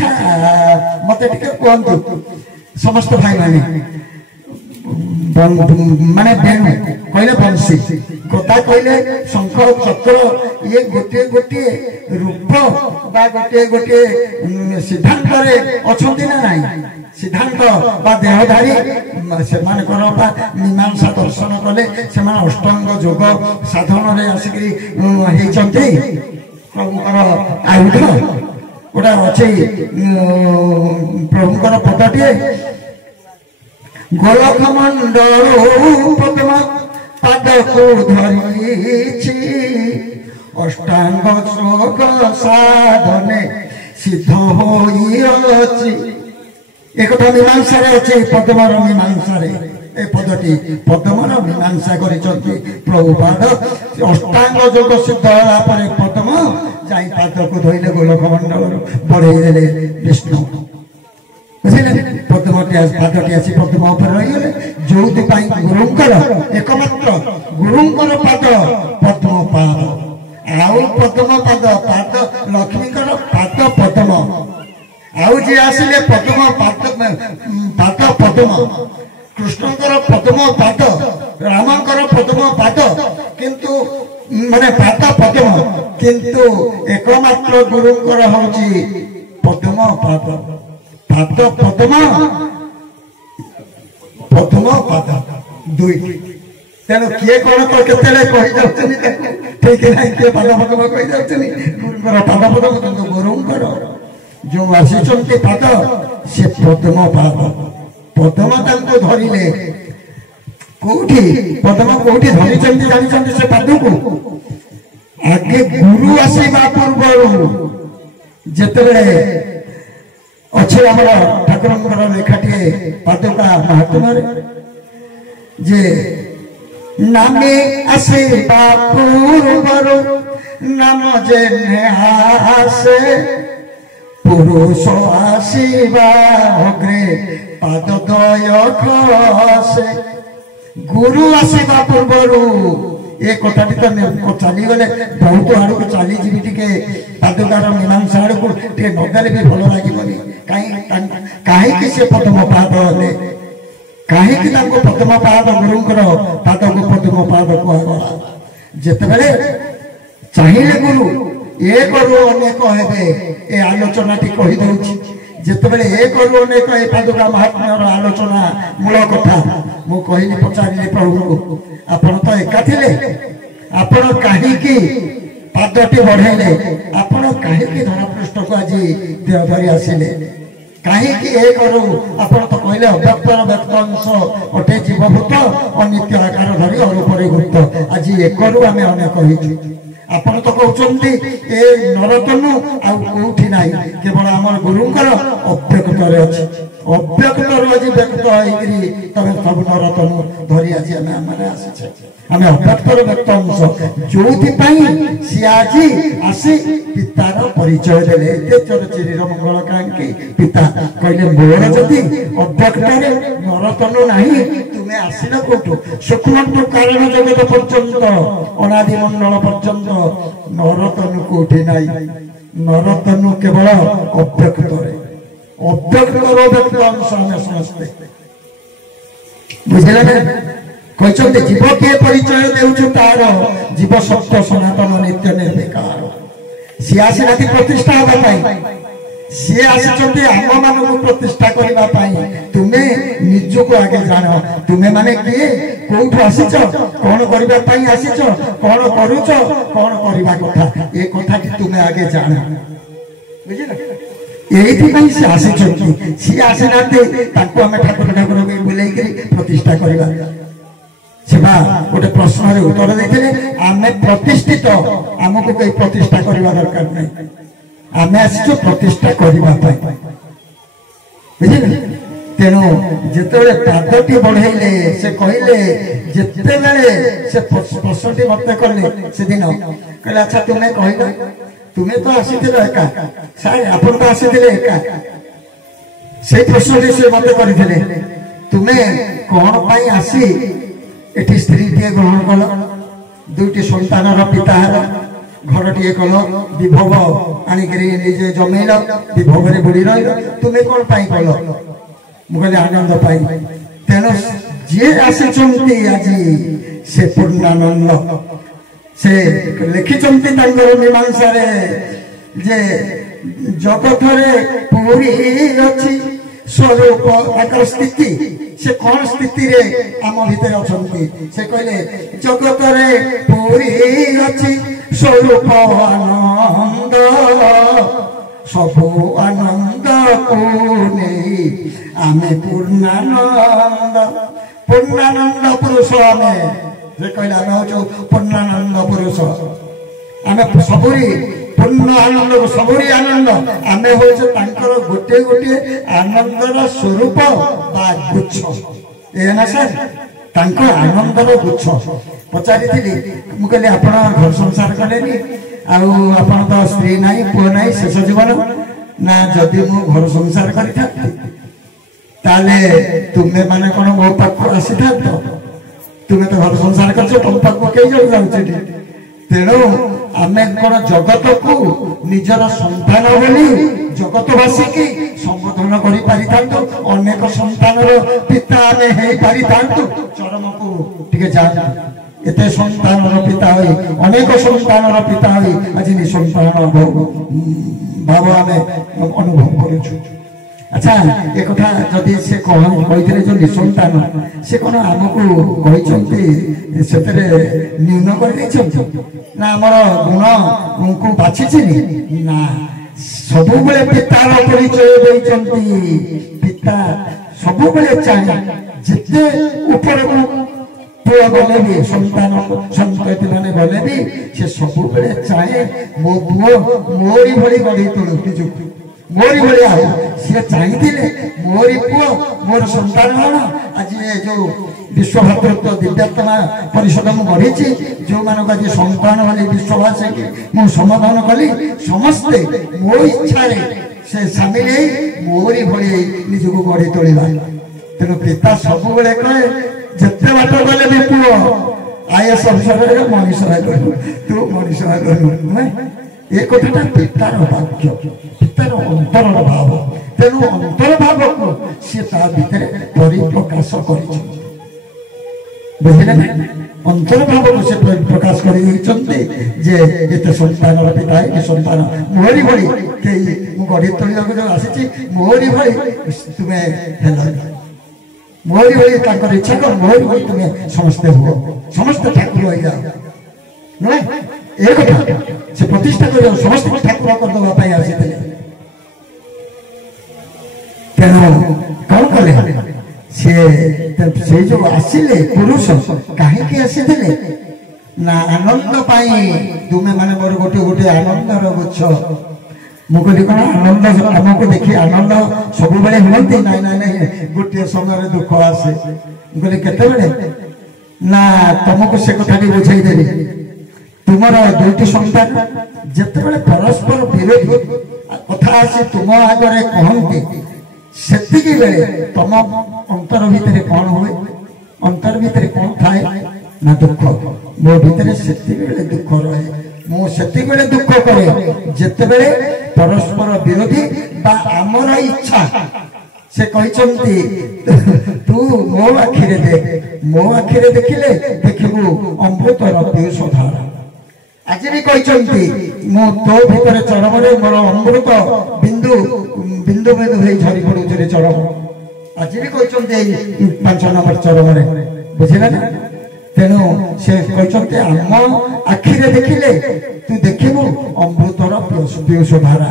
अच्छा मत कहतु समस्त भाई माने माने बेणु कहले बंशी गदा कहले शंख चक्र ये गोटे गोटे रूप बा गोटे गोटे सिद्धांत अच्छा ना ना सिद्धांत बा देहधारी से मीमांसा दर्शन कले से अष्टांग योग साधन आसिक प्रभुकर आयुध गोटा अच्छे प्रभुकर पदटे गोलक मंडल पद्म पाद को धरी अष्टांग योग साधने सिद्ध होइछि एक मीमांसा अच्छे पद्मर मीमांसा ए पदटी पद्मर मीमांसा करिसंती प्रभुपाद अष्टांग योग सिद्ध होला परे पद्म जाई पाद को धोइले गोलक मंडल बढ़ाई देले विष्णु बुझिले पद्मटी पादटी आसी पद्म ऊपर रहीगले जोथि गुरुंकर एकमात्र गुरुंकर पाद पद्म पाद आउ पद्म पाद पाद लक्ष्मीकर पाद पद्म आउ जे आसिले पद्म पाद पाद पद्म कृष्णकर पद्म पाद रामकर पद्म पाद किंतु माने पाद पद्म किंतु एकमात्र गुरुंकर होची पद्म पाद पाद पद्म पद्म पाद दुईटी तेणु किए कौन केते कही जाऊँ ठीक ना किए पाद पद्म कही जाऊँ गुरुंकर पाद पद्म किंतु गुरुंकर जो आसी पाद से पद्म पाद पद्म तांको धरिले कोठी पद्म कोठी धरी जानी से पाद को आगे गुरु आसवा पूर्व जिते अच्छे आम ठाकुर लेखाटे पादुका महात्मा जे नामे आसवा पूर्व नाम जे आसे पुरुष आसवा अग्रे पादद्वय खसे गुरु आसवा पूर्व ये कथाटी तो चली गले बहुत आड़ को चली जी टे पादुकार मीमांसा आड़ को नगले भी भल लगे कहीं से पद्म पाद हे कहीं पद्म पाद गुरुंकर पाद को पद्म पाद कहगला जिते चाहिए गुरु एक रु अनेक हे ए आलोचना कहीदे जिते एक रु अनेक ए पादुका महात्म्यर आलोचना मूल कथा मु कहली पचारि प्रभु को आपण तो एका थिले आपण काहीकि पादटी बढ़ाइले आपण काहीकि धरापृष्ठ को आज देह धरी आसिले काहीकि एक रु आपण तो कहले अव्यक्तर व्यक्तांश अटे जीवभूत अनित्य आकार धरी अरूपरिभूत आज एक रु आमे अनेक कहिछु आपण तो कहउचंती ए नरतनु आ कोठी नाही केवल हमर गुरुंकर अव्यक्तर अछि अव्यक्तर आज व्यक्त होइकरी तबे सब नरतनु धरी आज आमे आसी आमे अव्यक्तर व्यक्तांश जोथि पई सी आज आसी पितार परिचय देले एते चर चिरीर मंगल कांकी पिता कहले मोर जदि अव्यक्तर नरतनु नाही तुमे आसिला कोठु सूक्ष्म कारण जगत पर्यंत अनादि मंडल पर्यंत नरतनु कोठी नाही नरतनु केवल अव्यक्तर अव्यक्तर व्यक्तांश आमे समझते बुझला ना कहते जीव किए परिचय देउछु तार जीव सत्य सनातन नित्य निर्विकार सी आसी प्रतिष्ठा होगा सी आसी आम मान प्रतिष्ठा करने तुम्हें निजक आगे जान तुम्हें माने किए कौटू आसीच कौन करने आसीच कौन करुच कौन करवा कथा ये कथा तुम्हें आगे जान बुझे यही सी आसी सी आसीना ठाकुर ठाकुर बुलाई प्रतिष्ठा करवा सेवा गोटे प्रश्न उत्तर देते आम प्रतिष्ठित आमको कहीं प्रतिष्ठा करवा दरकार नहीं आम आस प्रतिष्ठा करने बुझे तेणु जिते पादटी बढ़ाइले से कहले जिते बेले से प्रश्नटी मत कले से दिन कहले अच्छा तुम्हें कहल तुम्हें तो आसी एका सारे आपन तो आसी एका से प्रश्नटी से मत करते तुम्हें कौन पाई आसी एटी स्त्री टे ग्रहण कल दुईटी सन्तान पिता ଘରଟିଏ କଲ ବିଭୋଗ ଆଣିକରି ନିଜେ ଜମେଇଲ ବିଭୋଗରେ ବୁଡ଼ି ରହିଲ ତୁମେ କ'ଣ ପାଇଁ କଲ ମୁଁ କହିଲି ଆନନ୍ଦ ପାଇଁ ତେଣୁ ଯିଏ ଆସିଛନ୍ତି ଆଜି ସେ ପୂର୍ଣ୍ଣାନନ୍ଦ ସେ ଲେଖିଛନ୍ତି ତାଙ୍କର ମୀମାଂସାରେ ଯେ ଜଗତରେ ପୁରୀ ଅଛି ସ୍ୱରୂପ ତାଙ୍କର ସ୍ଥିତି ସେ କ'ଣ ସ୍ଥିତିରେ ଆମ ଭିତରେ ଅଛନ୍ତି ସେ କହିଲେ ଜଗତରେ ପୁରୀ ଅଛି ସ୍ୱରୂପ ଆନନ୍ଦ ସବୁ ଆନନ୍ଦକୁ ନେଇ ଆମେ ପୂର୍ଣ୍ଣାନନ୍ଦ ପୂର୍ଣ୍ଣାନନ୍ଦ ପୁରୁଷ ଆମେ ସେ କହିଲେ ଆମେ ହଉଛୁ ପୂର୍ଣ୍ଣାନନ୍ଦ ପୁରୁଷ ଆମେ ସବୁରି ପୂର୍ଣ୍ଣ ଆନନ୍ଦ ସବୁରି ଆନନ୍ଦ ଆମେ ହଉଛୁ ତାଙ୍କର ଗୋଟିଏ ଗୋଟିଏ ଆନନ୍ଦର ସ୍ୱରୂପ ବା ଗୁଚ୍ଛ ଏଇଆ ନା ସାର୍ ତାଙ୍କ ଆନନ୍ଦର ଗୁଚ୍ଛ ପଚାରିଥିଲି ମୁଁ କହିଲି ଆପଣ ଘର ସଂସାର କଲେନି ଆଉ ଆପଣ ତ ସ୍ତ୍ରୀ ନାହିଁ ପୁଅ ନାହିଁ ଶେଷ ଜୀବନ ନା ଯଦି ମୁଁ ଘର ସଂସାର କରିଥାନ୍ତି ତାହେଲେ ତୁମେ ମାନେ କ'ଣ ମୋ ପାଖକୁ ଆସିଥାନ୍ତ ତୁମେ ତ ଘର ସଂସାର କରିଛ ତମ ପାଖକୁ କେହି ଜଣ ଯାଉଛ ତେଣୁ ଆମେ କ'ଣ ଜଗତକୁ ନିଜର ସନ୍ତାନ ବୋଲି ଜଗତବାସୀକି ସମ୍ବୋଧନ କରିପାରିଥାନ୍ତୁ ଅନେକ ସନ୍ତାନର ପିତା ଆମେ ହେଇପାରିଥାନ୍ତୁ ଚରମକୁ ଟିକେ ଯାଆନ୍ତୁ ଏତେ ସନ୍ତାନର ପିତା ହୋଇ ଅନେକ ସନ୍ତାନର ପିତା ହୋଇ ଆଜି ନିଃସନ୍ତାନ ଭାବ ଆମେ ଅନୁଭବ କରୁଛୁ ଆଚ୍ଛା ଏ କଥା ଯଦି ସେ କହିଥିଲେ ଯୋଉ ନିଃସନ୍ତାନ ସେ କ'ଣ ଆମକୁ କହିଛନ୍ତି ସେଥିରେ ନ୍ୟୁନ କରିଦେଇଛନ୍ତି ନା ଆମର ଗୁଣକୁ ବାଛିଛି ନା ସବୁବେଳେ ପିତାର ପରିଚୟ ଦେଇଛନ୍ତି ପିତା ସବୁବେଳେ ଚାହେଁ ଯେତେ ଉପରକୁ ପୁଅ ଗଲେ ବି ସନ୍ତାନ ସନ୍ତତି ମାନେ ଗଲେ ବି ସେ ସବୁବେଳେ ଚାହେଁ ମୋ ପୁଅ ମୋରି ଭଳି ଗଢ଼ି ତୋଳୁ ନିଜକୁ ମୋରି ଭଳିଆ ହଉ ସିଏ ଚାହିଁଥିଲେ ମୋରି ପୁଅ ମୋର ସନ୍ତାନ କ'ଣ ଆଜି ଏ ଯୋଉ ବିଶ୍ୱଭାତୃତ୍ୱ ଦିବ୍ୟାତ୍ମା ପରିଷଦ ମୁଁ ଗଢ଼ିଛି ଯେଉଁମାନଙ୍କୁ ଆଜି ସନ୍ତାନ ବୋଲି ବିଶ୍ୱବାସୀକି ମୁଁ ସମାଧାନ କଲି ସମସ୍ତେ ମୋ ଇଚ୍ଛାରେ ସେ ସାମିଲ ହେଇ ମୋରି ଭଳି ନିଜକୁ ଗଢ଼ି ତୋଳିବା ତେଣୁ ପିତା ସବୁବେଳେ କହେ ଯେତେ ବାଟ ଗଲେ ବି ପୁଅ ଆଇଏଏସ୍ ଅଫିସର ମଣିଷ ହେଲୁ ତୁ ମଣିଷ ହେଲୁ ନୁହେଁ ଏ କଥାଟା ପିତାର ବାକ୍ୟ ପିତାର ଅନ୍ତରର ଭାବ ତେଣୁ ଅନ୍ତର ଭାବକୁ ସେ ତା ଭିତରେ ପରିପ୍ରକାଶ କରିଛନ୍ତି ବୁଝିଲେ ନା ଅନ୍ତର ଭାବକୁ ସେ ପ୍ରକାଶ କରିଦେଇଛନ୍ତି ଯେ ଏତେ ସନ୍ତାନର ପିତା ଏ ସନ୍ତାନ ମୋରି ଭଳି କେହି ମୁଁ ଗଢ଼ି ତୋଳିବାକୁ ଯୋଉ ଆସିଛି ମୋରି ଭଳି ତୁମେ ହେଲ ମୋରି ଭଳି ତାଙ୍କର ଇଚ୍ଛା କର ମୋରି ଭଳି ତୁମେ ସମସ୍ତେ ହୁଅ ସମସ୍ତେ ଠାକୁର ହେଇଯାଅ ନୁହେଁ ଏ କଥା ସେ ପ୍ରତିଷ୍ଠା କରିବା ସମସ୍ତଙ୍କୁ ଠାକୁର କରିଦେବା ପାଇଁ ଆସିଥିଲେ ତେଣୁ କ'ଣ କଲେ ସେ ଯୋଉ ଆସିଲେ ପୁରୁଷ କାହିଁକି ଆସିଥିଲେ ନା ଆନନ୍ଦ ପାଇଁ ତୁମେ ମାନେ ମୋର ଗୋଟେ ଗୋଟେ ଆନନ୍ଦର ଗୁଚ୍ଛ ମୁଁ କହିଲି କ'ଣ ଆନନ୍ଦ ଆମକୁ ଦେଖି ଆନନ୍ଦ ସବୁବେଳେ ହୁଅନ୍ତି ନାଇଁ ନାଇଁ ନାଇଁ ଗୋଟିଏ ସମୟରେ ଦୁଃଖ ଆସେ ମୁଁ କହିଲି କେତେବେଳେ ନା ତମକୁ ସେ କଥାଟି ବୁଝେଇଦେବି ତୁମର ଦୁଇଟି ସନ୍ତାନ ଯେତେବେଳେ ପରସ୍ପର ବିରୋଧୀ କଥା ଆସି ତୁମ ଆଗରେ କହନ୍ତି ସେତିକି ବେଳେ ତମ ଅନ୍ତର ଭିତରେ କ'ଣ ହୁଏ ଅନ୍ତର ଭିତରେ କ'ଣ ଥାଏ ନା ଦୁଃଖ ମୋ ଭିତରେ ସେତିକିବେଳେ ଦୁଃଖ ରହେ ମୁଁ ସେତିକିବେଳେ ଦୁଃଖ କରେ ଯେତେବେଳେ ପରସ୍ପର ବିରୋଧୀ ବା ଆମର ଇଚ୍ଛା ସେ କହିଛନ୍ତି ତୁ ମୋ ଆଖିରେ ଦେଖ ମୋ ଆଖିରେ ଦେଖିଲେ ଦେଖିବୁ ଅମୃତର ପୀୟୁଷ ଧାରା ଆଜି ବି କହିଛନ୍ତି ମୁଁ ତୋ ଭିତରେ ଚରମରେ ମୋର ଅମୃତ ବିନ୍ଦୁ ବିନ୍ଦୁ ବିନ୍ଦୁ ହେଇ ଝରି ପଡୁଛି ଚରମ ଆଜି ବି କହିଛନ୍ତି ଏଇ 5 ନମ୍ବର ଚରମରେ ବୁଝିଲେ ନା ତେଣୁ ସେ କହିଛନ୍ତି ଆମ ଆଖିରେ ଦେଖିଲେ ତୁ ଦେଖିବୁ ଅମୃତର ପୀୟୁଷ ଧାରା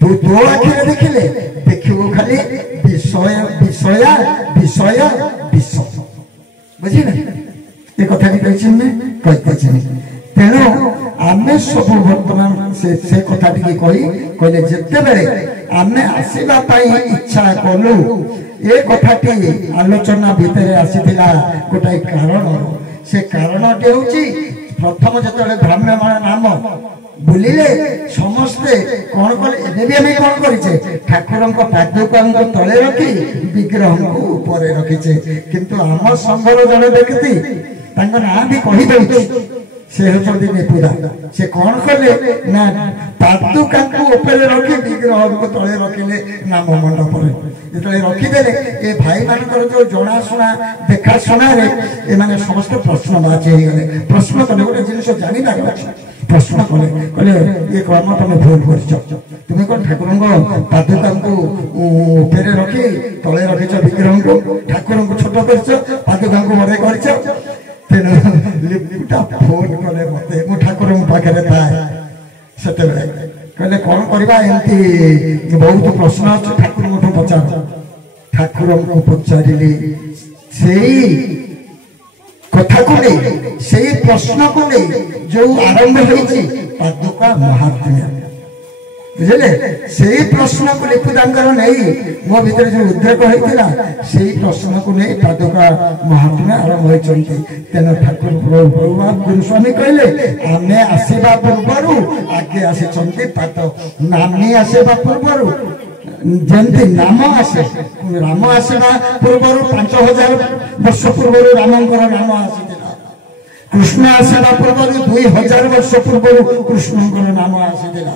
ତୁ ତୋ ଆଖିରେ ଦେଖିଲେ ଦେଖିବୁ ଖାଲି ବିଷୟ ବିଷୟ ବିଷୟ ବିଷ ବୁଝିଲେ ଏ କଥାଟି କହିଛନ୍ତି କହିଛନ୍ତି ତେଣୁ ଆମେ ସବୁ ବର୍ତ୍ତମାନ ସେ କଥାଟିକି କହିଲେ ଯେତେବେଳେ ଆମେ ଆସିବା ପାଇଁ ଇଚ୍ଛା କଲୁ ଏ କଥାଟି ଆଲୋଚନା ଭିତରେ ଆସିଥିଲା ଗୋଟାଏ କାରଣ ସେ କାରଣଟି ହେଉଛି ପ୍ରଥମ ଯେତେବେଳେ ଭ୍ରାମ୍ୟମାଣ ନାମ ବୁଲିଲେ ସମସ୍ତେ କ'ଣ କଲେ ଏବେ ବି ଆମେ କ'ଣ କରିଛେ ଠାକୁରଙ୍କ ପାଦୁକାଙ୍କୁ ତଳେ ରଖି ବିଗ୍ରହଙ୍କୁ ଉପରେ ରଖିଛେ କିନ୍ତୁ ଆମ ସଂଘର ଜଣେ ବ୍ୟକ୍ତି ତାଙ୍କ ନାଁ ବି କହିଦେଉଛି से होचंदी निपुदा से कौन कले ना पादुका को ऊपर रखी विग्रह को तळे रखिले नाम मंडप रे जेतले रखी देले ए भाई मानकर जो जणा सुना देखा सुना रे ए माने समस्त प्रश्न बाचे हे गले प्रश्न कले गोटे जिनिस जानि लागल प्रश्न कले कले ये कर्म तुम भूल करछ तुम कोन ठाकुर को पादुका को ऊपर रखी तळे रखिछ विग्रह को ठाकुर को छोट करछ पादुका को बड़े करछ तेनो लिपुटा फोन कले मते मो ठाकुर मो पाखरे थाए सेते बेले कहले कौन करबा एंती बहुत प्रश्न अछि ठाकुर मोठो पचार ठाकुर को पचारिले सेई कथा को ले सेई प्रश्न को ले जो आरंभ होईछि पादुका महात्म्य बुझले सेई प्रश्न को लिपुदांकर नहीं मो भीतर जो उद्रेक होइतिला सेई प्रश्न को नहीं पादुका महात्म्य आरंभ होइछन्ति तेनो ठाकुर प्रभु गुरु स्वामी कहले आमे आसीबा पूर्वरु आगे आसीछन्ति पाद नामी आसीबा पूर्वरु जेंति नाम आसे राम आसीबा पूर्वरु 5000 वर्ष पूर्वरु रामंकर नाम आसीतिला कृष्ण आसीबा पूर्वरु 2000 वर्ष पूर्वरु कृष्णंकर नाम आसीतिला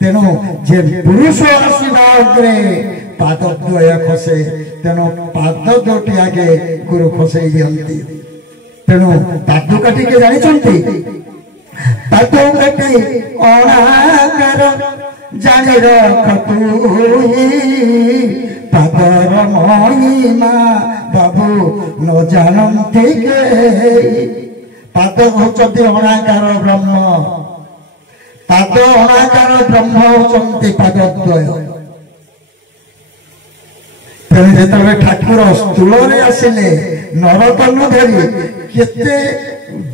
तेणु जे पुरुष आसीबा अग्रे पादद्वय खसे तेणु पाद दोटी आगे गुरु खसे दियंती तेणु पादुकाटी के जानिछंती पादुकाटी अनाकार जानि रख तुई पादर महिमा बाबू न जानंती के पाद होचंती अनाकार ब्रह्म पाद अनाकार ब्रह्म होचंती पादद्वय तेणु जेतबे ठाकुर स्थूल रे आसिले नरतन धरी केते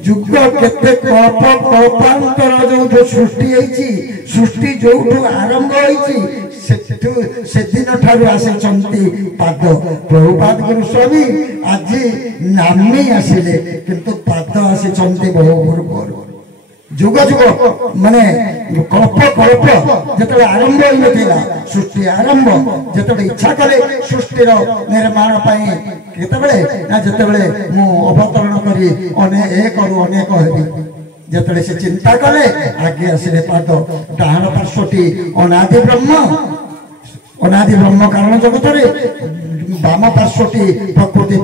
जुग केते कल्प कल्पांतर जो सृष्टि होईची सृष्टि जोठु आरंभ होईची सेठु सेदिन ठारु आसिचंती पाद प्रभुपाद गुरु स्वामी आज नामी आसिले किंतु पाद आसिचंती बहु पूर्व जुग जुग माने कल्प कल्प जेतबे आरंभ होइनथिला सृष्टि आरंभ जेतबे इच्छा कले सृष्टिर निर्माण पई केतबेले ना जेतबेले मु अवतरण करी एक रु अनेक हेबी जेतबेले से चिंता कले आगे आसिले पाद डाहन पार्श्वटी अनादि ब्रह्म कारण जगत रे वाम पार्श्वटी प्रकृति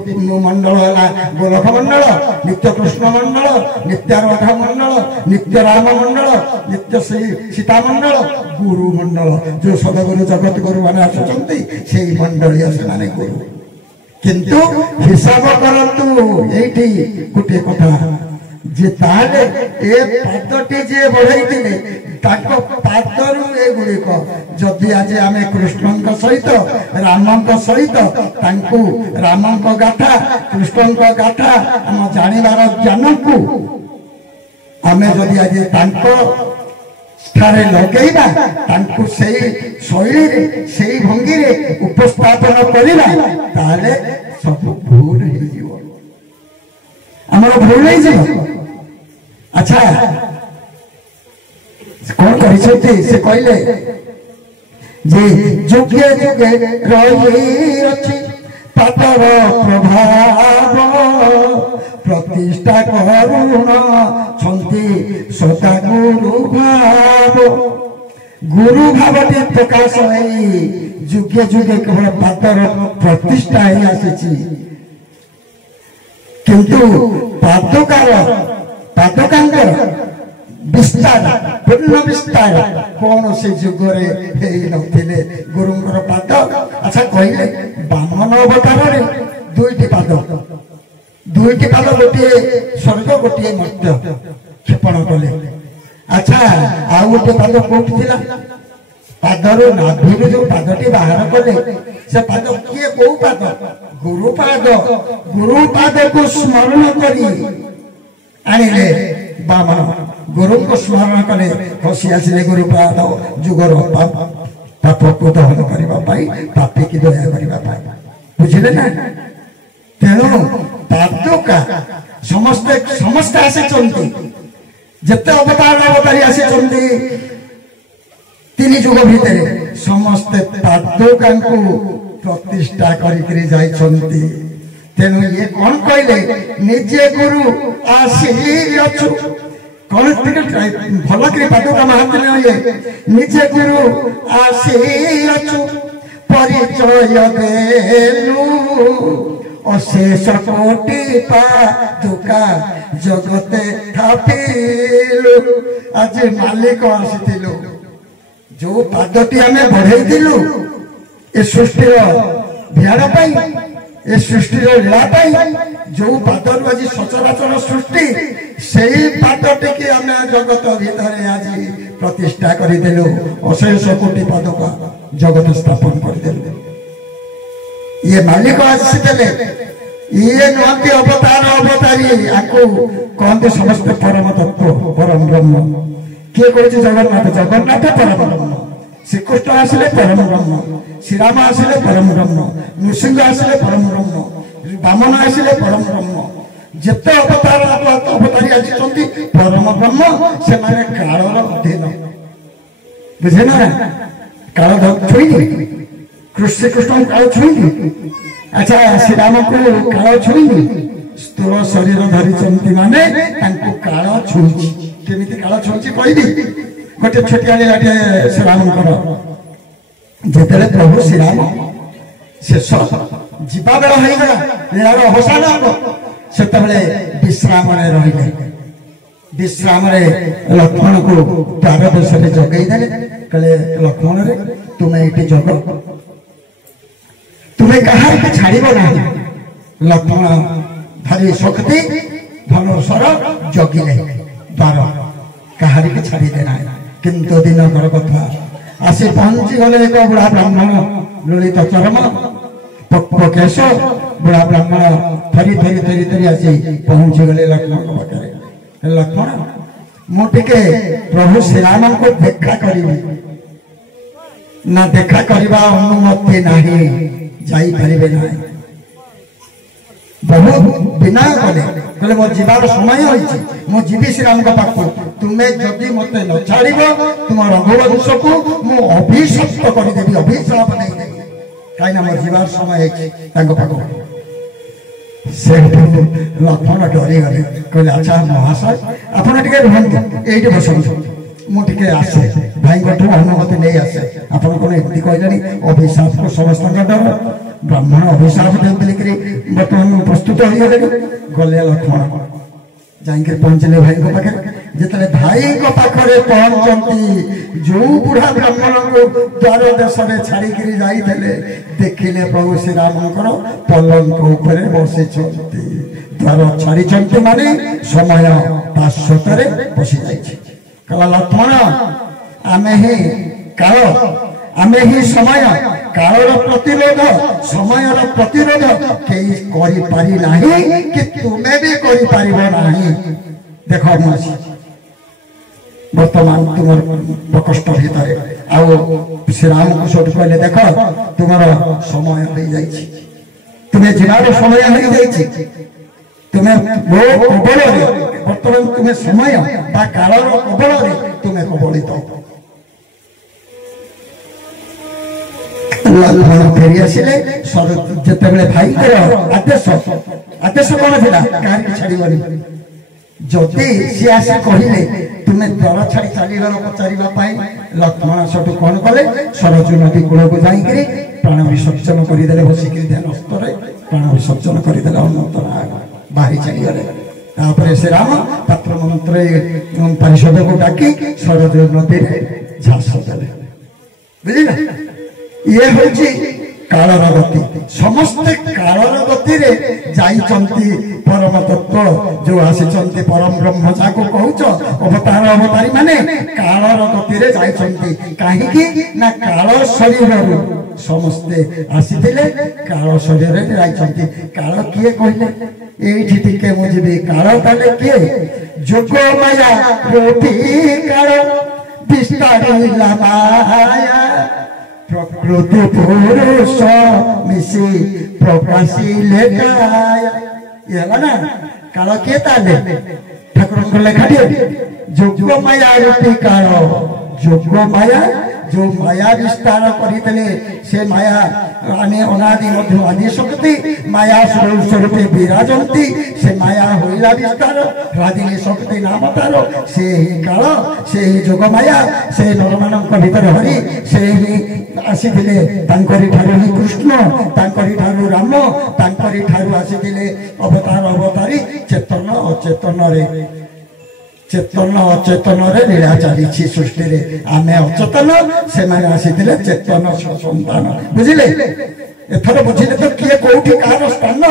मंडल है गोलक मंडल नित्य कृष्ण मंडल नित्य राधा मंडल नित्य राम मंडल नित्य सीता मंडल गुरु मंडल जो सदगुरु जगत गुरु मान आसुचंती से मंडल से गुरु किंतु हिसाब करंतु एठी गोटे कथा जे ताले ए पादटी जे बढ़ाइतिले ताको पादरु ए गुड़िक जदि आज आमे कृष्णंक सहित रामंक सहित तांकु रामंक गाथा कृष्णंक गाथा हम जानिबार ज्ञानकु आमे जदि आज तांको स्थारे लगेइबा तांकु सेई शैली रे सेई भंगी रे उपस्थापन करिबा ताले सब भूल हे जीव हमर भूल हे जीव अच्छा कौन कहिसथि से कहले जे जुगे जुगे रही अछि पादर प्रभाव प्रतिष्ठा करुण छंती सदा गुरु भावटी प्रकाश होई जुगे जुगे केवल पादर प्रतिष्ठा ही आसी किंतु पादुकांकर विस्तार पूर्ण विस्तार कौन से जुगरे नथिले गुरुंकर पाद अच्छा कहले बामन अवतार रे दुईटी पाद गोटे स्वर्ग गोटे मर्त्य क्षेपण कले अच्छा आउ गोटे पाद कोठी थिला पादर नाभिरु जो पादटी बाहर कले से पाद किए को पाद गुरु पाद को स्मरण करी आनिले बामन गुरु को स्मरण कले खसी आसिले गुरुपाद जुगर पाप को दहन करबा पाई पापी की दया करबा पाई बुझिले ना तेणु पादुका समस्त आसिचंती जते अवतारी आसिचंती तीन जुग भितर समस्त पादुका को प्रतिष्ठा करी जाइछंती तेणु ये कौन कहले निजे गुरु आसी अछु कौन भल कि पादुका महात्म्य निजे गुरु आसी परिचय देनु अशेष कोटि पादुका जगते थापिलु आज मालिक आसीथिलु जो पादटी आम बढ़ेलु ए सृष्टि भियाण ए सृष्टि लीला जो पादर आज सचराचर सृष्टि से पादटी की आम जगत भीतर आज प्रतिष्ठा करदेलु अशेष कोटि पादुका जगत स्थापन करदेलु ये मालिक आसीले ये नुहति अवतार अवतारी आपको कहते समस्त परम तत्व परम ब्रह्म किए कह जगन्नाथ जगन्नाथ परम ब्रह्म श्रीकृष्ण आसिले परम ब्रह्म श्रीराम आसिले परम ब्रह्म नृसिंह आसिले परम ब्रह्म बामन आसिले परम ब्रह्म जिते अवतार अवतारी आसी परम ब्रह्म से कालर अधीन बुझे ना काल छुई श्रीकृष्ण काल छुई अच्छा श्रीराम को काल छुई स्थूल शरीर धरी माने काल छुई केमी काल छुई कहबी गोटे छोटिया लीलाटे श्रीराम जिते प्रभु श्रीराम शेष जीवा बेल होगा लीलार अवसान हम से विश्राम रही विश्राम लक्ष्मण को द्वार देश जगईदे कहले लक्ष्मण रे तुम्हें ये जग तुम्हें कहा छाड़ ना लक्ष्मण धरी शक्ति धनुषर जगिले द्वार कहारी के छाड़ी देना किंतु दिन कर कथा आसी पहुंची गले एक बुढ़ा ब्राह्मण ललित चरम पकेश बुढ़ा ब्राह्मण थरी थरी थरी थरी आसी पहुंची गले लक्ष्मण पाखे लक्ष्मण मुझे प्रभु श्रीराम को देखा करी ना देखा करवा अनुमति नहीं जाई परिबे ना बहुत बिना कले कहले मोर जीवार समय होइछि मो जीवी श्रीराम का पाखु तुम्हें जदि मते न छाड़िबो तुम रघुवंश को मो अभिशप्त कर देबी अभिशाप नहीं देबी काइना मोर जीवार समय होइछि तांको पाखु से लक्ष्मण डरी गले कहले अच्छा महाशय आपण टिके रहंतु एइटे बसंतु मुझे आसे भाई गोठू अनुमति नहीं आसे आप कहले अभिशाप को समस्त डर ब्राह्मण अभिशाप देते बर्तमान प्रस्तुत हो गले लक्ष्मण जाकर पहुंचले भाई पाखे जिते भाई पाखे पहुंचती जो बुढ़ा ब्राह्मण को द्वार देश में छाड़ी जाते देखिले प्रभु श्रीरामकर पलंक उपरे बसी द्वार छाड़ी माने समय पार्श्वत बसी जाइए कहला लक्ष्मण आमे ही काल आमे ही समय कालर प्रतिरोध समय प्रतिरोध कई करि पारि नाही कि तुमे भी करि पारिबो नाही देखो मासी वर्तमान तुम प्रकोष्ठ भीतर आओ श्रीराम को सब कहले देखो तुमर समय हो जाइछि तुम्हें जीवार समय हो जाइछि तुम्हें वो कबल बर्तमान तुम्हें समय बा कालर कबल तुम्हें कबलित लक्ष्मण फेरी आसिले जिते भाई आदेश आदेश कौन था कहीं छाड़बनी जदि सी आसी कहले तुम्हें द्वार छाड़ी चलीगर पचारे लक्ष्मण सब कौन कले सरजू नदी कूल को जाकर प्राण विसर्जन करदे बसिक ध्यान स्तर प्राण विसर्जन करदे अनंत बाहरी चलीगले से राम पात्र मंत्र पारिषद को डाकी सरजू नदी झास देले बुझे ये हूँ कालर गति समस्ते कालर गति परम तत्व जो आसी परम ब्रह्म जाको कहूच अवतार अवतारी माने कालर गति कहीं ना काल शरीर समस्ते आसीथिले काल शरीर जाइछन्ति काल किए कहले एठी टिके मुझे काल ताले किए जोग माया रोटी काल विस्तारी माया प्रकृति पुरुष मिसी प्रकाशिले ये ना काल किए ताले ठाकुर लेखा जोग माया रूपी काल जोग माया जो माया विस्तार करते से माया आने अनादि मध्य आदि शक्ति माया स्वरूपे विराजती से माया होइला विस्तार राधिनी शक्ति नाम तार से ही काल से ही जोग माया से नरमानक भीतर हरि से ही आसीथिले तांकरी ठारू ही कृष्ण तांकरी ठारू राम तांकरी ठारू आसीथिले अवतार अवतारी चेतन अचेतन रे चेतन अचेतन लीला चली सृष्टि रे आम अचेतन से आसीथिले चेतन सन्तान बुझिले एथर बुझिले तो किए कोठी कार स्थान